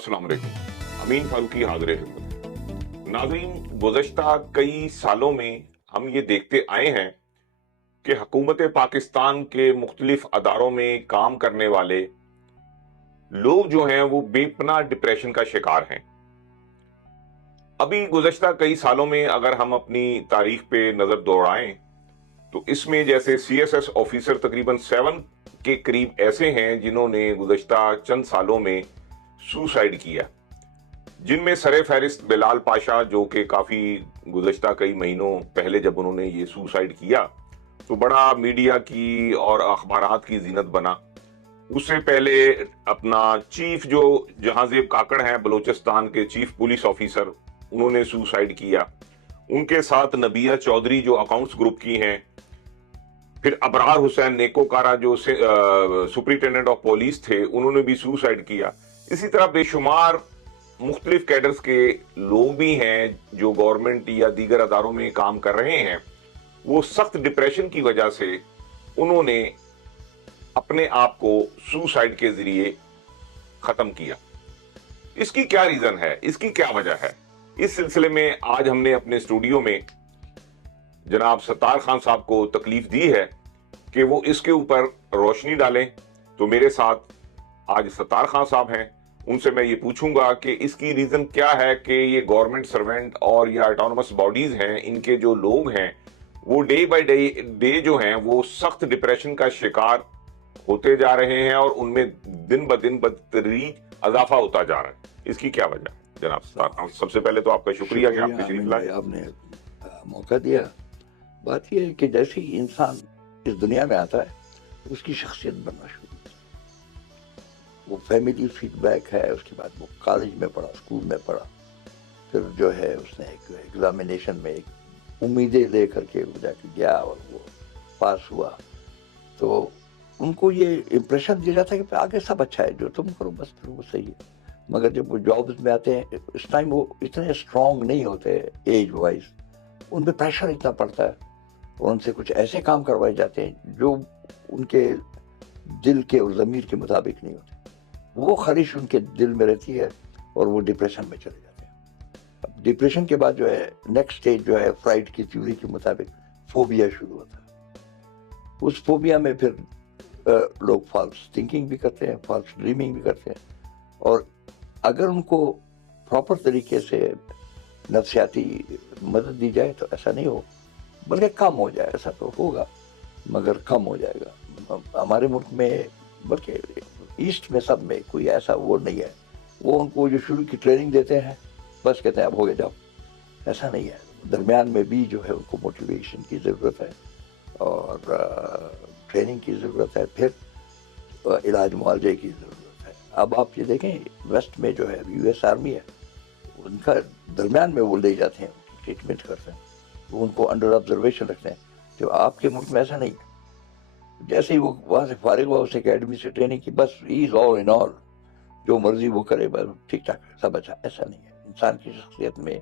अस्सलाम वालेकुम। अमीन फारूकी हाज़िर खिदमत। नाज़रीन, गुज़श्ता कई सालों में हम ये देखते आए हैं कि हुकूमत पाकिस्तान के मुख्तलिफ अदारों में काम करने वाले लोग जो हैं वो बेपनाह डिप्रेशन का शिकार हैं। अभी गुज़श्ता कई सालों में अगर हम अपनी तारीख पे नज़र दौड़ाएं तो इसमें जैसे सीएसएस ऑफिसर तकरीबन 7 के करीब ऐसे हैं जिन्होंने गुज़श्ता चंद सालों में सुसाइड किया, जिनमें सरे फहरिस्त बिलाल पाशा, जो कि काफी गुज़श्ता कई महीनों पहले जब उन्होंने ये सुसाइड किया तो बड़ा मीडिया की और अखबारात की जीनत बना। उससे पहले अपना चीफ जो जहांजेब काकड़ हैं, बलोचिस्तान के चीफ पुलिस ऑफिसर, उन्होंने सुसाइड किया। उनके साथ नबिया चौधरी जो अकाउंट्स ग्रुप की हैं, फिर अबरार हुसैन नेकोकारा जो सुपरिटेंडेंट ऑफ पुलिस थे, उन्होंने भी सुसाइड किया। इसी तरह बेशुमार मुख्तलिफ कैडर्स के लोग भी हैं जो गवर्नमेंट या दीगर अदारों में काम कर रहे हैं। वो सख्त डिप्रेशन की वजह से उन्होंने अपने आप को सुसाइड के जरिए खत्म किया। इसकी क्या रीजन है, इसकी क्या वजह है? इस सिलसिले में आज हमने अपने स्टूडियो में जनाब सत्तार खान साहब को तकलीफ दी है कि वो इसके ऊपर रोशनी डालें। तो मेरे साथ आज सत्तार खान साहब हैं। उनसे मैं ये पूछूंगा कि इसकी रीजन क्या है कि ये गवर्नमेंट सर्वेंट और या ऑटोनोमस बॉडीज हैं, इनके जो लोग हैं वो डे बाय डे जो हैं वो सख्त डिप्रेशन का शिकार होते जा रहे हैं और उनमें दिन ब दिन बदतरीज इजाफा होता जा रहा है। इसकी क्या वजह है जनाब सत्तार खान? सबसे पहले तो आपका शुक्रिया कि आप तशरीफ लाए, आपने मौका दिया। बात यह है कि जैसे ही इंसान इस दुनिया में आता है उसकी शख्सियत बनना शुरू, वो फैमिली फीडबैक है, उसके बाद वो कॉलेज में पढ़ा, स्कूल में पढ़ा, फिर जो है उसने एक एग्जामिनेशन में एक उम्मीदें लेकर के वो जाके गया और वो पास हुआ, तो उनको ये इम्प्रेशन दिया जाता है कि आगे सब अच्छा है, जो तुम करो बस फिर वो सही है। मगर जब वो जॉब्स में आते हैं इस टाइम वो इतने स्ट्रांग नहीं होते एज वाइज, उन पर प्रेशर इतना पड़ता है और उनसे कुछ ऐसे काम करवाए जाते हैं जो उनके दिल के और ज़मीर के मुताबिक नहीं होते। वो ख़्वाहिश उनके दिल में रहती है और वो डिप्रेशन में चले जाते हैं। अब डिप्रेशन के बाद जो है नेक्स्ट स्टेज जो है फ्राइड की थ्योरी के मुताबिक फोबिया शुरू होता है। उस फोबिया में फिर लोग फॉल्स थिंकिंग भी करते हैं, फॉल्स ड्रीमिंग भी करते हैं, और अगर उनको प्रॉपर तरीके से नफ्सियाती मदद दी जाए तो ऐसा नहीं हो, बल्कि कम हो जाए। ऐसा तो होगा मगर कम हो जाएगा। हमारे मुल्क में बल्कि ईस्ट में सब में कोई ऐसा वो नहीं है, वो उनको जो शुरू की ट्रेनिंग देते हैं बस कहते हैं अब हो गया जाओ, ऐसा नहीं है। दरमियान में भी जो है उनको मोटिवेशन की ज़रूरत है और ट्रेनिंग की ज़रूरत है, फिर इलाज मुआवजे की ज़रूरत है। अब आप ये देखें वेस्ट में जो है यूएस आर्मी है, उनका दरमियान में वो ले जाते हैं, ट्रीटमेंट करते हैं, वो उनको अंडर ऑब्जर्वेशन रखते हैं। जो आपके मुल्क में ऐसा नहीं है, जैसे ही वो वहाँ से फारिग हुआ उस एकेडमी से ट्रेनिंग की, बस he is all in all, जो मर्जी वो करे, बस ठीक ठाक सब अच्छा। ऐसा नहीं है। इंसान की शख्सियत में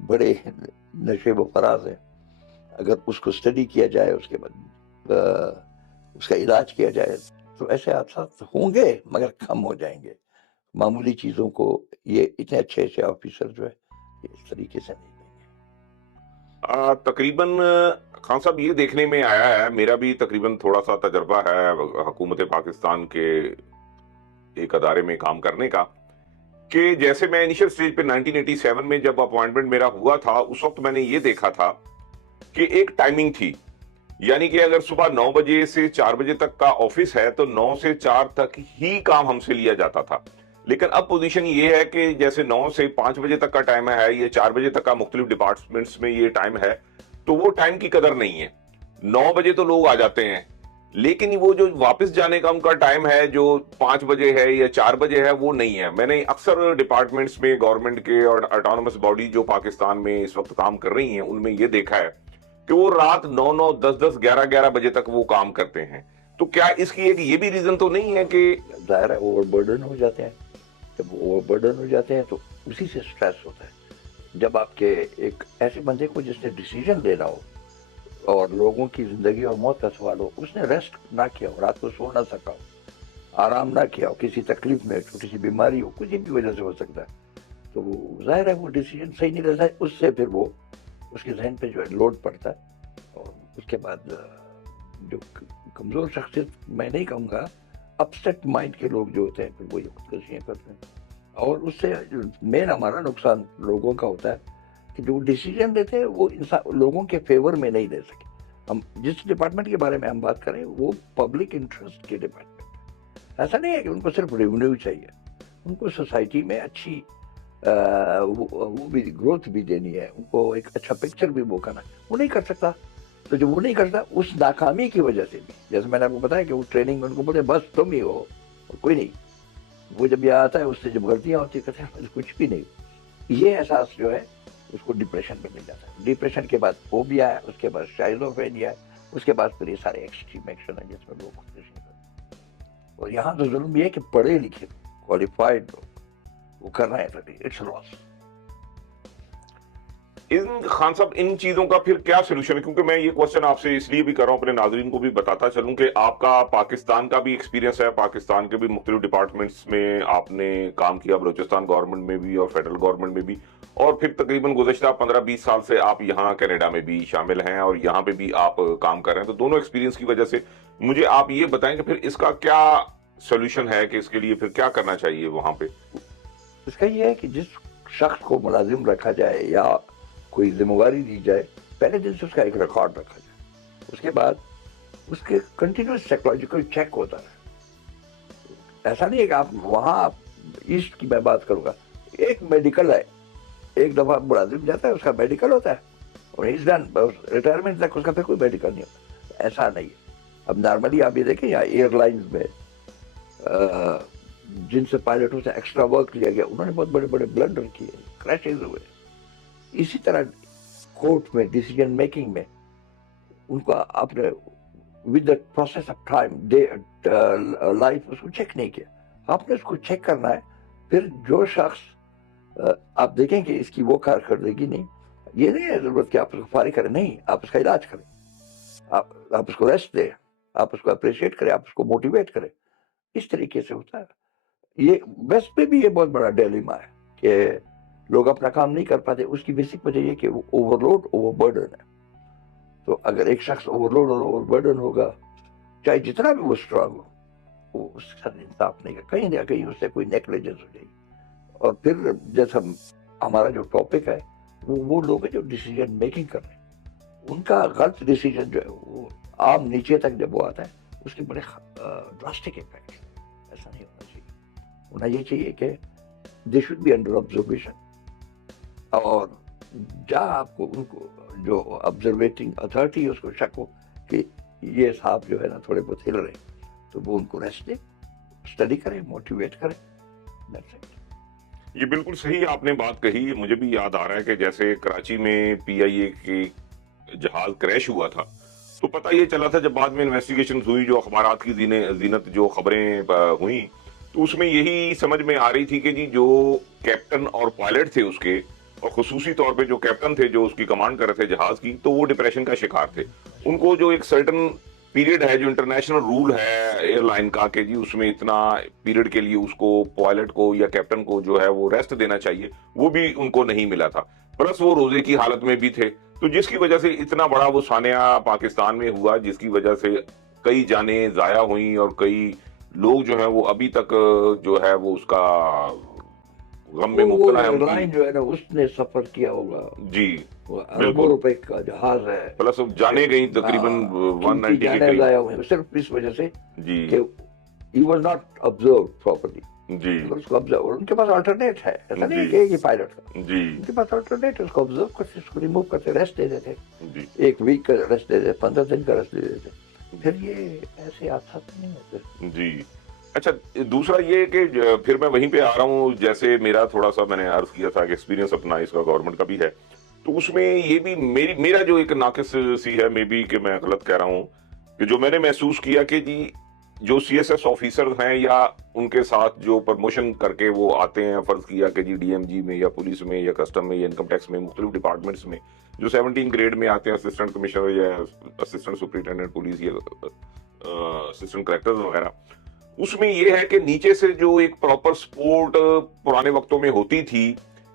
बड़े नशे व फराज है। अगर उसको स्टडी किया जाए, उसके बाद उसका इलाज किया जाए तो ऐसे हादसा होंगे मगर कम हो जाएंगे। मामूली चीज़ों को ये इतने अच्छे अच्छे ऑफिसर जो है ये इस तरीके से नहीं देंगे। तकरीबन खान साहब ये देखने में आया है, मेरा भी तकरीबन थोड़ा सा तजर्बा है हुकूमत पाकिस्तान के एक अदारे में काम करने का, कि जैसे मैं इनिशियल स्टेज पे 1987 में जब अपॉइंटमेंट मेरा हुआ था, उस वक्त मैंने ये देखा था कि एक टाइमिंग थी, यानी कि अगर सुबह 9 बजे से 4 बजे तक का ऑफिस है तो 9 से 4 तक ही काम हमसे लिया जाता था। लेकिन अब पोजीशन ये है कि जैसे 9 से 5 बजे तक का टाइम है, ये 4 बजे तक का मुख्तलिफ डिपार्टमेंट्स में ये टाइम है, तो वो टाइम की कदर नहीं है। 9 बजे तो लोग आ जाते हैं, लेकिन वो जो वापस जाने का उनका टाइम है जो 5 बजे है या 4 बजे है, वो नहीं है। मैंने अक्सर डिपार्टमेंट्स में गवर्नमेंट के और ऑटोनोमस बॉडी जो पाकिस्तान में इस वक्त काम कर रही हैं उनमें ये देखा है कि वो रात 9-9, 10-10, 11-11 बजे तक वो काम करते हैं। तो क्या इसकी एक ये भी रीजन तो नहीं है कि ज़ाहिर है ओवरबर्डन हो जाते हैं। जब ओवरबर्डन हो जाते हैं तो उसी से स्ट्रेस होता है। जब आपके एक ऐसे बंदे को जिसने डिसीजन लेना हो और लोगों की ज़िंदगी और मौत का सवाल हो, उसने रेस्ट ना किया हो, रात को सो ना सका हो, आराम ना किया हो, किसी तकलीफ में, छोटी सी बीमारी हो, किसी भी वजह से हो सकता है, तो वो जाहिर है वो डिसीजन सही नहीं रहता है, उससे फिर वो उसके जहन पे जो है लोड पड़ता है। और उसके बाद जो कमज़ोर शख्सियत, मैं नहीं कहूँगा, अपसेट माइंड के लोग जो होते हैं फिर वही खुदकुशियाँ करते हैं। और उससे मेन हमारा नुकसान लोगों का होता है कि जो डिसीजन लेते हैं वो इंसान लोगों के फेवर में नहीं ले सके। हम जिस डिपार्टमेंट के बारे में हम बात करें वो पब्लिक इंटरेस्ट के डिपार्टमेंट, ऐसा नहीं है कि उनको सिर्फ रेवेन्यू चाहिए, उनको सोसाइटी में अच्छी वो भी ग्रोथ भी देनी है, उनको एक अच्छा पिक्चर भी वो करना है, वो नहीं कर सकता। तो जो वो नहीं करता उस नाकामी की वजह से भी, जैसे मैंने आपको बताया कि वो ट्रेनिंग में उनको बोले बस तुम ही हो और कोई नहीं, वो जब यहाँ आता है उससे जब गलतियाँ होती है कहते हैं कुछ भी नहीं, ये एहसास जो है उसको डिप्रेशन में मिल जाता है। डिप्रेशन के बाद फोबिया है, उसके बाद शाइज़ोफ्रेनिया है, उसके बाद फिर ये सारे एक्सट्रीम एक्शन है जिसमें लोग खुदकुशी करते हैं। और यहाँ तो जुल्म ये है कि पढ़े लिखे क्वालिफाइड लोग वो कर रहे हैं, इट्स लॉस। इन खान साहब, इन चीजों का फिर क्या सोल्यूशन है? क्योंकि मैं ये क्वेश्चन आपसे इसलिए भी कर रहा हूं, अपने नाजरीन को भी बताता चलूं कि आपका पाकिस्तान का भी एक्सपीरियंस है, पाकिस्तान के भी मुख्तलिफ डिपार्टमेंट्स में आपने काम किया, बलूचिस्तान गवर्नमेंट में भी और फेडरल गवर्नमेंट में भी, और फिर तकरीबन गुज़श्ता 15-20 साल से आप यहाँ कनाडा में भी शामिल हैं और यहाँ पे भी आप काम कर रहे हैं। तो दोनों एक्सपीरियंस की वजह से मुझे आप ये बताएं कि फिर इसका क्या सोल्यूशन है, कि इसके लिए फिर क्या करना चाहिए वहां पे? इसका ये है कि जिस शख्स को मुलाजिम रखा जाए या कोई जिम्मेवारी दी जाए, पहले दिन से उसका एक रिकॉर्ड रखा जाए, उसके बाद उसके कंटिन्यूस साइकोलॉजिकल चेक होता है। ऐसा नहीं है कि आप वहाँ ईस्ट की मैं बात करूँगा, एक मेडिकल है, एक दफ़ा मुलाजिम जाता है उसका मेडिकल होता है और इस डन रिटायरमेंट तक उसका फिर कोई मेडिकल नहीं होता, ऐसा नहीं है। अब नॉर्मली आप ये देखें यहाँ एयरलाइंस में जिनसे पायलटों से एक्स्ट्रा वर्क लिया गया उन्होंने बहुत बड़े बड़े ब्लंडर किए, क्रैशेज हुए। इसी तरह कोर्ट में डिसीजन मेकिंग में उनको आपने with the process of time life उसको चेक नहीं किया, आपने उसको चेक करना है। फिर जो शख्स आप देखें कि इसकी वो कारकर्दगी नहीं, ये नहीं है जरूरत कि आप उसको फारिग करें, नहीं, आप उसका इलाज करें, आप उसको रेस्ट दें, आप उसको अप्रिशिएट करें, आप उसको मोटिवेट करें, इस तरीके से होता है। ये वेस्ट पे भी ये बहुत बड़ा डिलेमा है कि लोग अपना काम नहीं कर पाते, उसकी बेसिक वजह ये कि वो ओवरलोड ओवरबर्डन है। तो अगर एक शख्स ओवरलोड और ओवरबर्डन होगा, चाहे जितना भी वो स्ट्रांग हो, वो उसके साथ इंसाफ नहीं, कहीं ना कहीं उससे कोई नेग्लिजेंस हो जाएगी। और फिर जैसा हमारा जो टॉपिक है वो लोग हैं जो डिसीजन मेकिंग कर रहे हैं, उनका गलत डिसीजन जो है वो आम नीचे तक जब वो आता है उसके बड़े ड्रास्टिक इफेक्ट। ऐसा नहीं होना चाहिए, होना ये चाहिए कि they should be under observation, और जहाँ आपको उनको जो ऑब्जर्वेटिंग अथॉरिटी है उसको शक हो कि ये साहब जो है ना थोड़े बहुत हिल रहे, तो वो उनको रेस्ट दे, स्टडी करे, मोटिवेट करे। That's it. ये बिल्कुल सही आपने बात कही। मुझे भी याद आ रहा है कि जैसे कराची में PIA के जहाज क्रैश हुआ था, तो पता ये चला था जब बाद में इन्वेस्टिगेशन हुई, जो अखबारात की जीनत जो खबरें हुई, तो उसमें यही समझ में आ रही थी कि जी जो कैप्टन और पायलट थे उसके, और खुसूसी तौर पे जो कैप्टन थे जो उसकी कमांड कर रहे थे जहाज की, तो वो डिप्रेशन का शिकार थे। उनको जो एक सर्टन पीरियड है, जो इंटरनेशनल रूल है एयरलाइन का कि जी उसमें इतना पीरियड के लिए उसको पायलट को या कैप्टन को जो है वो रेस्ट देना चाहिए, वो भी उनको नहीं मिला था। प्लस वो रोजे की हालत में भी थे, तो जिसकी वजह से इतना बड़ा वो सानिया पाकिस्तान में हुआ, जिसकी वजह से कई जानें जाया हुई और कई लोग जो है वो अभी तक जो है वो उसका गम में वो मुब्तला है। एयरलाइन जो है ना उसने सफर किया होगा, जी वो अरबों रुपए का जहाज है, प्लस अब जाने गई तकरीबन 190 के जाने करीब। लाया हुए सिर्फ इस वजह से जी कि he was not observed properly। जी अगर उसको ऑब्जर्व, उनके पास अल्टरनेट है, ऐसा नहीं जी। है कि पायलट का, जी उनके पास अल्टरनेट है, उसको ऑब्जर्व करते, उसको रिमूव करते, रेस्ट दे देते, जी 1 वीक का रेस्ट दे देते, 15 दिन का रेस्ट दे देते, फिर ये ऐसे हादसा नहीं होते। जी। अच्छा, दूसरा ये कि फिर मैं वहीं पे आ रहा हूँ, जैसे मेरा थोड़ा सा मैंने अर्ज किया था कि एक्सपीरियंस अपना इसका गवर्नमेंट का भी है, तो उसमें ये भी मेरा जो एक नाकिस सी है, मे बी कि मैं गलत कह रहा हूँ, कि जो मैंने महसूस किया कि जी जो CSS ऑफिसर हैं या उनके साथ जो प्रमोशन करके वो आते हैं, फर्ज किया कि जी DMG में या पुलिस में या कस्टम में या इनकम टैक्स में, मुख्तलिफ डिपार्टमेंट्स में जो 17 ग्रेड में आते हैं, असिस्टेंट कमिश्नर या असिस्टेंट सुपरिटेंडेंट पुलिस या असिस्टेंट कलेक्टर वगैरह, اس میں یہ ہے کہ نیچے سے جو ایک پراپر سپورٹ پرانے وقتوں میں ہوتی تھی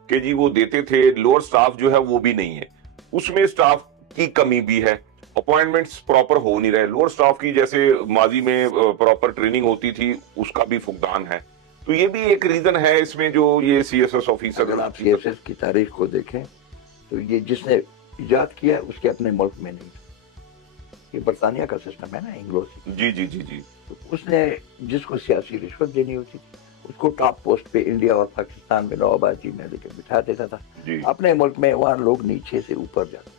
کہ جی وہ دیتے تھے، لوور سٹاف جو ہے وہ بھی نہیں ہے، اس میں سٹاف کی کمی بھی ہے، اپوائنٹمنٹس پراپر ہو نہیں رہے، لوور سٹاف کی جیسے ماضی میں پراپر ٹریننگ ہوتی تھی اس کا بھی فقدان ہے، تو یہ بھی ایک ریزن ہے اس میں جو یہ سی ایس ایس آفیسر اگر آپ سی ایس ایس کی تاریخ کو دیکھیں تو یہ جس نے ایجاد کیا اس کے اپنے ملک میں نہیں تھا، یہ برطانیہ کا سسٹم ہے نا، اینگلو سکس، جی جی جی جی تو اس نے جس کو سیاسی رشوت دینی ہوتی تھی اس کو ٹاپ پوسٹ پہ انڈیا اور پاکستان میں نوآبادی میں لے کے بٹھا دیتا تھا، جی اپنے ملک میں وہاں لوگ نیچے سے اوپر جاتے،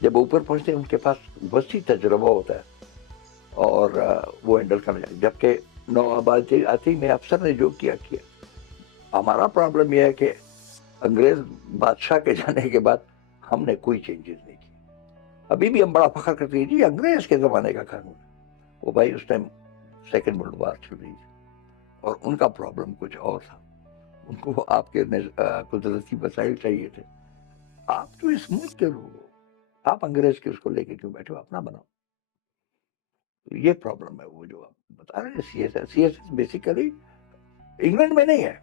جب اوپر پہنچتے ان کے پاس وسیع تجربہ ہوتا ہے اور وہ ہینڈل کرنا چاہیے، جبکہ نوآبادی آتی میں افسر نے جو کیا ہمارا پرابلم یہ ہے کہ انگریز بادشاہ کے جانے کے بعد ہم نے کوئی چینجز نہیں کی، ابھی بھی ہم بڑا فخر کرتے ہیں جی انگریز کے زمانے کا قانون ہے، وہ بھائی اس ٹائم سیکنڈ ورلڈ وار چل رہی تھی اور ان کا پرابلم کچھ اور تھا، ان کو آپ کے قدرتی وسائل چاہیے تھے، آپ تو اس ملک کے لوگ ہو، آپ انگریز کے اس کو لے کے کیوں بیٹھے ہو، اپنا بناؤ، یہ پرابلم ہے وہ جو آپ بتا رہے ہیں C S S basically England میں نہیں ہے،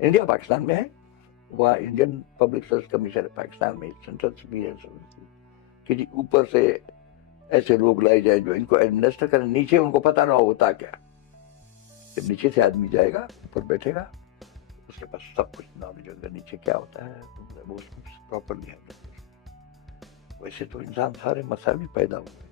انڈیا پاکستان میں ہے، وہاں Indian public service commission Pakistan میں سینٹرل سپیریئر کہ جی اوپر سے ایسے لوگ لائے جائیں جو ان کو ایڈمنسٹر کریں، نیچے ان کو پتہ نہ ہوتا کیا، جب نیچے سے آدمی جائے گا اوپر بیٹھے گا اس کے پاس سب کچھ نالج ہوگا نیچے کیا ہوتا ہے، وہ اس کو پراپرلی ہینڈل کرے، ویسے تو انسان سارے مسائل بھی پیدا ہوئے،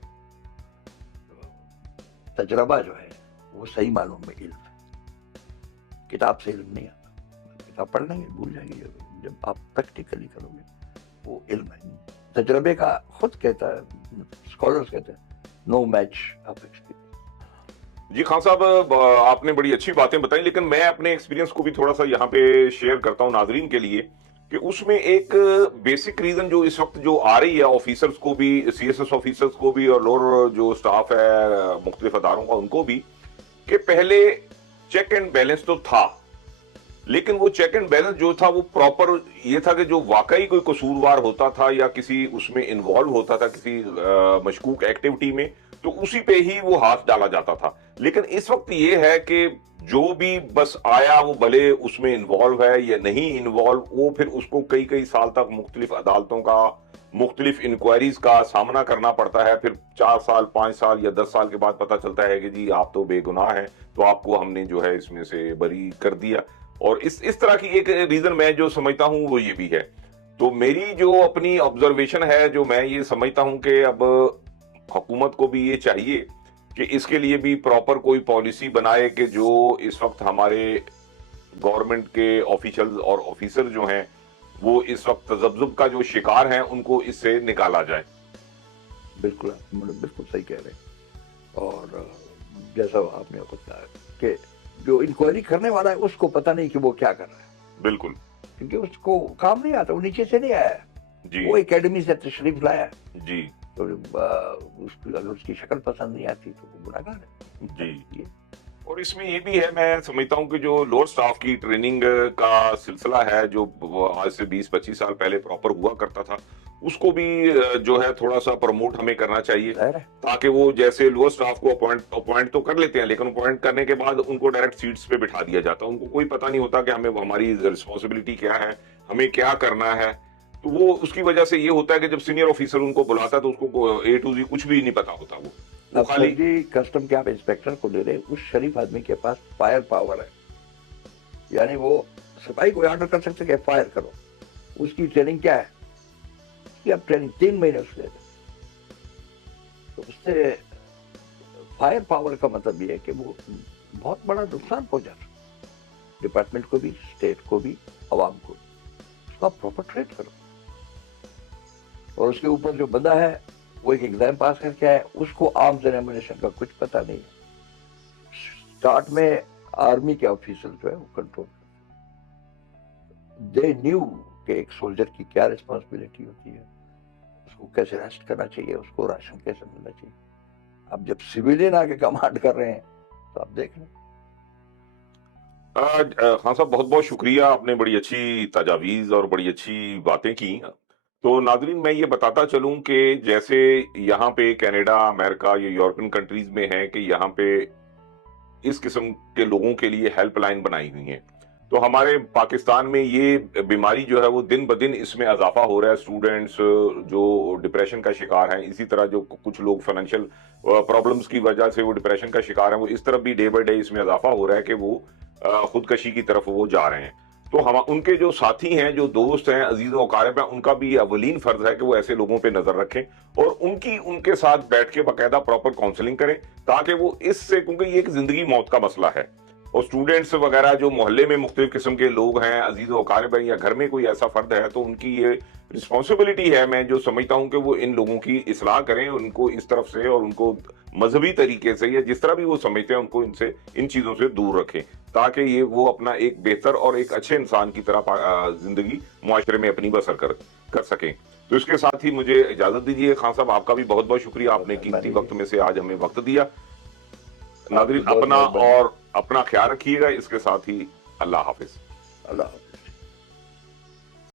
تجربہ جو ہے وہ صحیح معلوم میں علم ہے، کتاب سے علم نہیں آتا، کتاب پڑھ لیں گے بھول جائیں گے، جب آپ پریکٹیکلی کرو گے وہ علم ہے، تجربے کا خود کہتا ہے، اسکالرز کہتے ہیں نو میچ آف ایکسپیرینس۔ جی خان صاحب، آپ نے بڑی اچھی باتیں بتائیں، لیکن میں اپنے ایکسپیرینس کو بھی تھوڑا سا یہاں پہ شیئر کرتا ہوں ناظرین کے لیے کہ اس میں ایک بیسک ریزن جو اس وقت جو آ رہی ہے آفیسرز کو بھی، سی ایس ایس آفیسرز کو بھی اور لوور جو سٹاف ہے مختلف اداروں کا ان کو بھی، کہ پہلے چیک اینڈ بیلنس تو تھا، لیکن وہ چیک اینڈ بیلنس جو تھا وہ پراپر یہ تھا کہ جو واقعی کوئی قصوروار ہوتا تھا یا کسی اس میں انوالو ہوتا تھا کسی مشکوک ایکٹیویٹی میں تو اسی پہ ہی وہ ہاتھ ڈالا جاتا تھا، لیکن اس وقت یہ ہے کہ جو بھی بس آیا وہ بھلے اس میں انوالو ہے یا نہیں انوالو، وہ پھر اس کو کئی کئی سال تک مختلف عدالتوں کا مختلف انکوائریز کا سامنا کرنا پڑتا ہے، پھر 4 سال 5 سال یا 10 سال کے بعد پتا چلتا ہے کہ جی آپ تو بے گناہ ہیں، تو آپ کو ہم نے جو ہے اس میں سے بری کر دیا، اور اس طرح کی ایک ریزن میں جو سمجھتا ہوں وہ یہ بھی ہے، تو میری جو اپنی آبزرویشن ہے جو میں یہ سمجھتا ہوں کہ اب حکومت کو بھی یہ چاہیے کہ اس کے لیے بھی پراپر کوئی پالیسی بنائے کہ جو اس وقت ہمارے گورنمنٹ کے آفیشل اور آفیسر جو ہیں وہ اس وقت تذبذب کا جو شکار ہیں ان کو اس سے نکالا جائے۔ بالکل آپ بالکل صحیح کہہ رہے ہیں، اور جیسا آپ نے خود کہا کہ جو انکوائری کرنے والا ہے اس کو پتہ نہیں کہ وہ کیا کر رہا ہے، بالکل کیونکہ اس کو کام نہیں آتا، وہ نیچے سے نہیں آیا، جی وہ اکیڈمی سے تشریف لایا، جی تو اگر اس کی شکل پسند نہیں آتی تو وہ گناہگار ہے جی، اور اس میں یہ بھی ہے، میں سمجھتا ہوں کہ جو لوور سٹاف کی ٹریننگ کا سلسلہ ہے جو آج سے 20-25 سال پہلے پراپر ہوا کرتا تھا، اس کو بھی جو ہے تھوڑا سا پروموٹ ہمیں کرنا چاہیے، ظاہر ہے، تاکہ وہ جیسے لوور سٹاف کو اپوائنٹ تو کر لیتے ہیں لیکن اپوائنٹ کرنے کے بعد ان کو ڈائریکٹ سیٹس پہ بٹھا دیا جاتا ہے، ان کو کوئی پتہ نہیں ہوتا کہ ہمیں ہماری رسپانسبلٹی کیا ہے، ہمیں کیا کرنا ہے، تو وہ اس کی وجہ سے یہ ہوتا ہے کہ جب سینئر آفیسر ان کو بلاتا ہے تو اس کو اے ٹو زی کچھ بھی نہیں پتا ہوتا، وہ اب خالی سر جی کسٹم کے آپ انسپیکٹر کو لے رہے، اس شریف آدمی کے پاس فائر پاور ہے، یعنی وہ سپاہی کو آرڈر کر سکتے کہ فائر کرو، اس کی ٹریننگ کیا ہے، اس کی اب ٹریننگ 3 مہینے اس لیتے، تو اس سے فائر پاور کا مطلب یہ ہے کہ وہ بہت بڑا نقصان پہنچا سکتا، ڈپارٹمنٹ کو بھی، اسٹیٹ کو بھی، عوام کو بھی، اس کا پراپر ٹریٹ کرو، اور اس کے اوپر جو بندہ ہے وہ ایک ایگزام پاس کر کے آئے، اس کو آرمز اینڈ ایمونیشن کا کچھ پتہ نہیں ہے، اسٹارٹ میں آرمی کے آفیسر جو ہے وہ کنٹرول دے نیو کہ ایک سولجر کی کیا ریسپانسبلٹی ہوتی ہے، اس کو کیسے ریسٹ کرنا چاہیے، اس کو راشن کیسے ملنا چاہیے، اب جب سویلین آ کے کمانڈ کر رہے ہیں تو آپ دیکھ لیں۔ خان صاحب بہت بہت شکریہ، آپ نے بڑی اچھی تجاویز اور بڑی اچھی باتیں کی، تو ناظرین میں یہ بتاتا چلوں کہ جیسے یہاں پہ کینیڈا، امریکہ یا یورپین کنٹریز میں ہے کہ یہاں پہ اس قسم کے لوگوں کے لیے ہیلپ لائن بنائی ہوئی ہیں. تو ہمارے پاکستان میں یہ بیماری جو ہے وہ دن بدن اس میں اضافہ ہو رہا ہے. اسٹوڈنٹس جو ڈپریشن کا شکار ہیں, اسی طرح جو کچھ لوگ فائنینشیل پرابلمز کی وجہ سے وہ ڈپریشن کا شکار ہیں, وہ اس طرف بھی ڈے بائی ڈے اس میں اضافہ ہو رہا ہے کہ وہ خودکشی کی طرف وہ جا رہے ہیں. تو ہم ان کے جو ساتھی ہیں, جو دوست ہیں, عزیز و اقارب ہیں, ان کا بھی اولین فرض ہے کہ وہ ایسے لوگوں پہ نظر رکھیں اور ان کے ساتھ بیٹھ کے باقاعدہ پراپر کاؤنسلنگ کریں, تاکہ وہ اس سے, کیونکہ یہ ایک زندگی موت کا مسئلہ ہے. اور اسٹوڈنٹس وغیرہ جو محلے میں مختلف قسم کے لوگ ہیں, عزیز و اقارب ہیں, یا گھر میں کوئی ایسا فرد ہے, تو ان کی یہ رسپانسبلٹی ہے, میں جو سمجھتا ہوں کہ وہ ان لوگوں کی اصلاح کریں, ان کو اس طرف سے اور ان کو مذہبی طریقے سے یا جس طرح بھی وہ سمجھتے ہیں ان کو ان چیزوں سے دور رکھیں, تاکہ یہ وہ اپنا ایک بہتر اور ایک اچھے انسان کی طرح زندگی معاشرے میں اپنی بسر کر سکیں. تو اس کے ساتھ ہی مجھے اجازت دیجیے. خان صاحب, آپ کا بھی بہت بہت شکریہ, آپ نے قیمتی وقت میں سے آج ہمیں وقت دیا. ناظرین, اپنا خیال رکھیے گا. اس کے ساتھ ہی اللہ حافظ. اللہ حافظ.